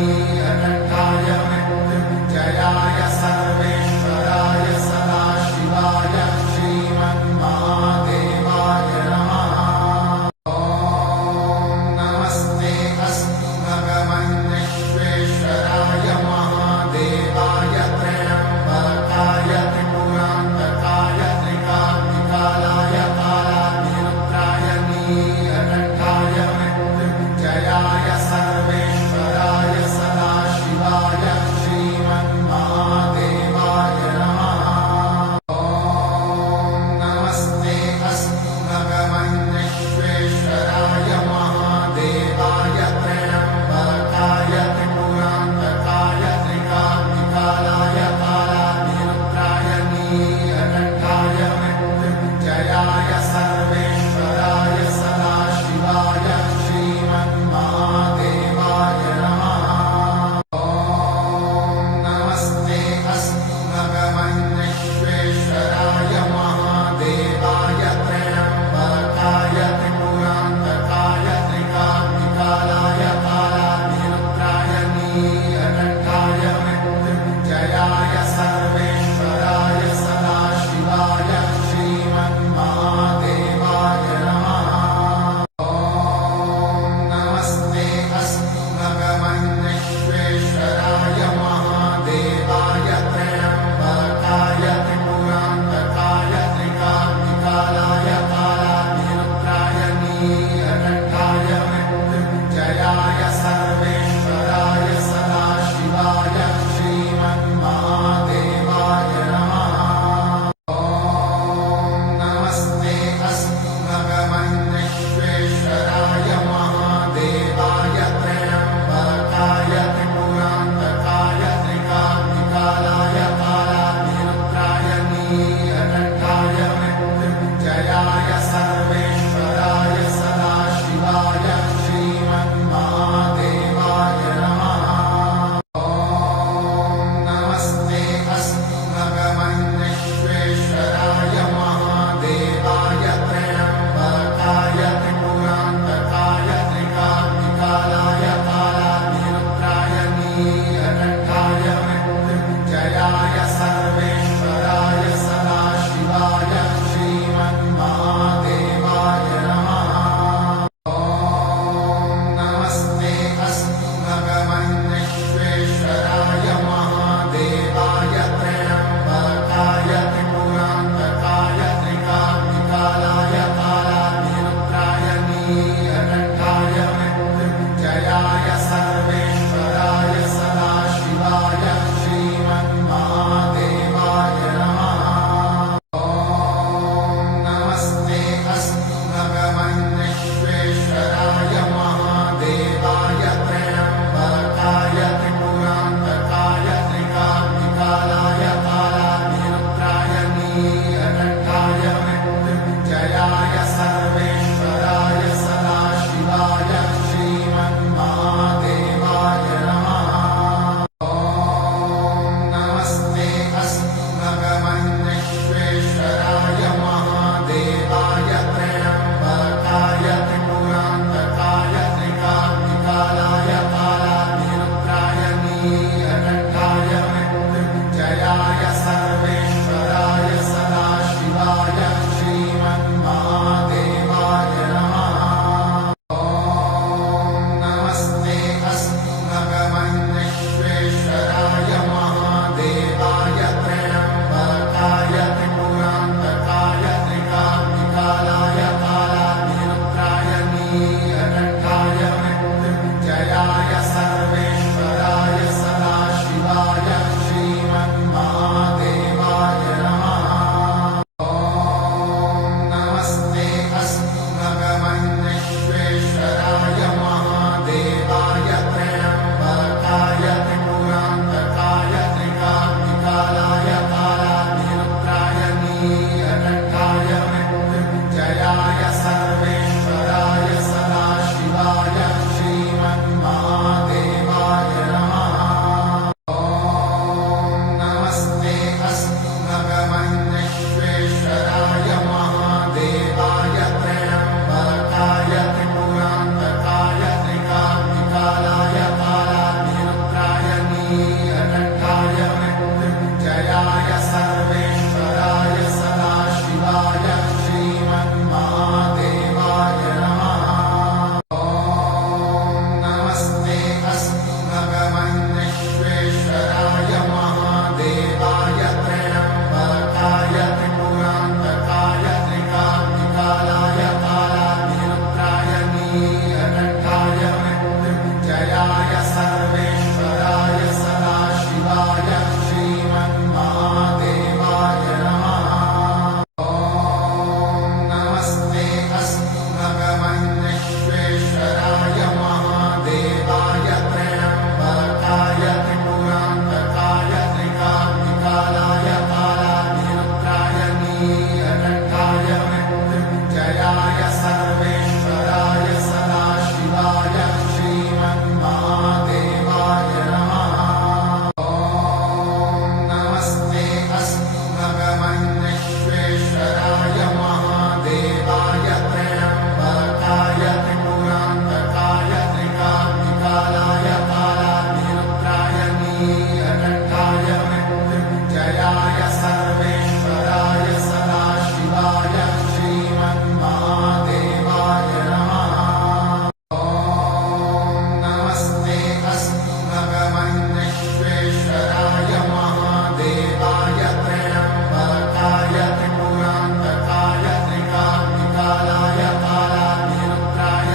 नीलकण्ठाय मृत्युञ्जयाय सर्वेश्वराय सदाशिवाय श्रीमन्महादेवाय नमः। ॐ नमस्ते अस्तु भगवन् विश्वेश्वराय महादेवाय त्र्यम्बकाय त्रिपुरान्तकाय त्रिकाग्निकालाय कालाग्निरुद्राय नीलकण्ठाय मृत्युञ्जयाय सर्वेश्वराय सदाशिवाय श्रीमन्महादेवाय नमः। ॐ नमस्ते अस्तु भगवन् विश्वेश्वराय महादेवाय त्र्यम्बकाय त्रिपुरान्तकाय त्रिकाग्निकालाय कालाग्निरुद्राय नीलकण्ठाय मृत्युञ्जयाय सर्वेश्वराय सदाशिवाय श्रीमन्महादेवाय नमः। ॐ नमस्ते अस्तु भगवन् विश्वेश्वराय महादेवाय त्र्यम्बकाय त्रिपुरान्तकाय त्रिकाग्निकालाय कालाग्निरुद्राय नीलकण्ठाय मृत्युञ्जयाय सर्वेश्वराय सदाशिवाय श्रीमन्महादेवाय नमः। ॐ नमस्ते अस्तु भगवन् विश्वेश्वराय महादेवाय त्र्यम्बकाय त्रिपुरान्तकाय त्रिकाग्निकालाय कालाग्निरुद्राय नीलकण्ठाय मृत्युञ्जयाय सर्वेश्वराय सदाशिवाय श्रीमन्महादेवाय नमः। ॐ नमस्ते अस्तु भगवन् विश्वेश्वराय महादेवाय त्र्यम्बकाय त्रिपुरान्तकाय त्रिकाग्निकालाय कालाग्निरुद्राय नीलकण्ठाय मृत्युञ्जयाय सर्वेश्वराय सदाशिवाय श्रीमन्महादेवाय नमः। ॐ नमस्ते अस्तु भगवन् विश्वेश्वराय महादेवाय त्र्यम्बकाय त्रिपुरान्तकाय त्रिकाग्निकालाय कालाग्निरुद्राय नीलकण्ठाय मृत्युञ्जयाय सर्वेश्वराय सदाशिवाय श्रीमन्महादेवाय नमः। ॐ नमस्ते अस्तु भगवन् विश्वेश्वराय महादेवाय त्र्यम्बकाय त्रिपुरान्तकाय त्रिकाग्निकालाय कालाग्निरुद्राय नीलकण्ठाय मृत्युञ्जयाय सर्वेश्वराय सदाशिवाय श्रीमन्महादेवाय नमः। ॐ नमस्ते अस्तु भगवन् विश्वेश्वराय महादेवाय त्र्यम्बकाय त्रिपुरान्तकाय त्रिकाग्निकालाय कालाग्निरुद्राय नीलकण्ठाय मृत्युञ्जयाय सर्वेश्वराय सदाशिवाय श्रीमन्महादेवाय नमः। ॐ नमस्ते अस्तु भगवन् विश्वेश्वराय महादेवाय त्र्यम्बकाय त्रिपुरान्तकाय त्रिकाग्निकालाय कालाग्निरुद्राय नीलकण्ठाय मृत्युञ्जयाय सर्वेश्वराय सदाशिवाय श्रीमन्महादेवाय नमः। ॐ नमस्ते अस्तु भगवन् विश्वेश्वराय महादेवाय त्र्यम्बकाय त्रिपुरान्तकाय त्रिकाग्निकालाय कालाग्निरुद्राय नीलकण्ठाय मृत्युञ्जयाय सर्वेश्वराय सदाशिवाय श्रीमन्महादेवाय नमः। ॐ नमस्ते अस्तु भगवन् विश्वेश्वराय महादेवाय त्र्यम्बकाय त्रिपुरान्तकाय त्रिकाग्निकालाय कालाग्निरुद्राय नीलकण्ठाय मृत्युञ्जयाय सर्वेश्वराय सदा नीलकण्ठाय मृत्युञ्जयाय सर्वेश्वराय सदाशिवाय श्रीमन्महादेवाय नमः। ॐ नमस्ते अस्तु भगवन् विश्वेश्वराय महादेवाय त्र्यम्बकाय त्रिपुरान्तकाय त्रिकाग्निकालाय कालाग्निरुद्राय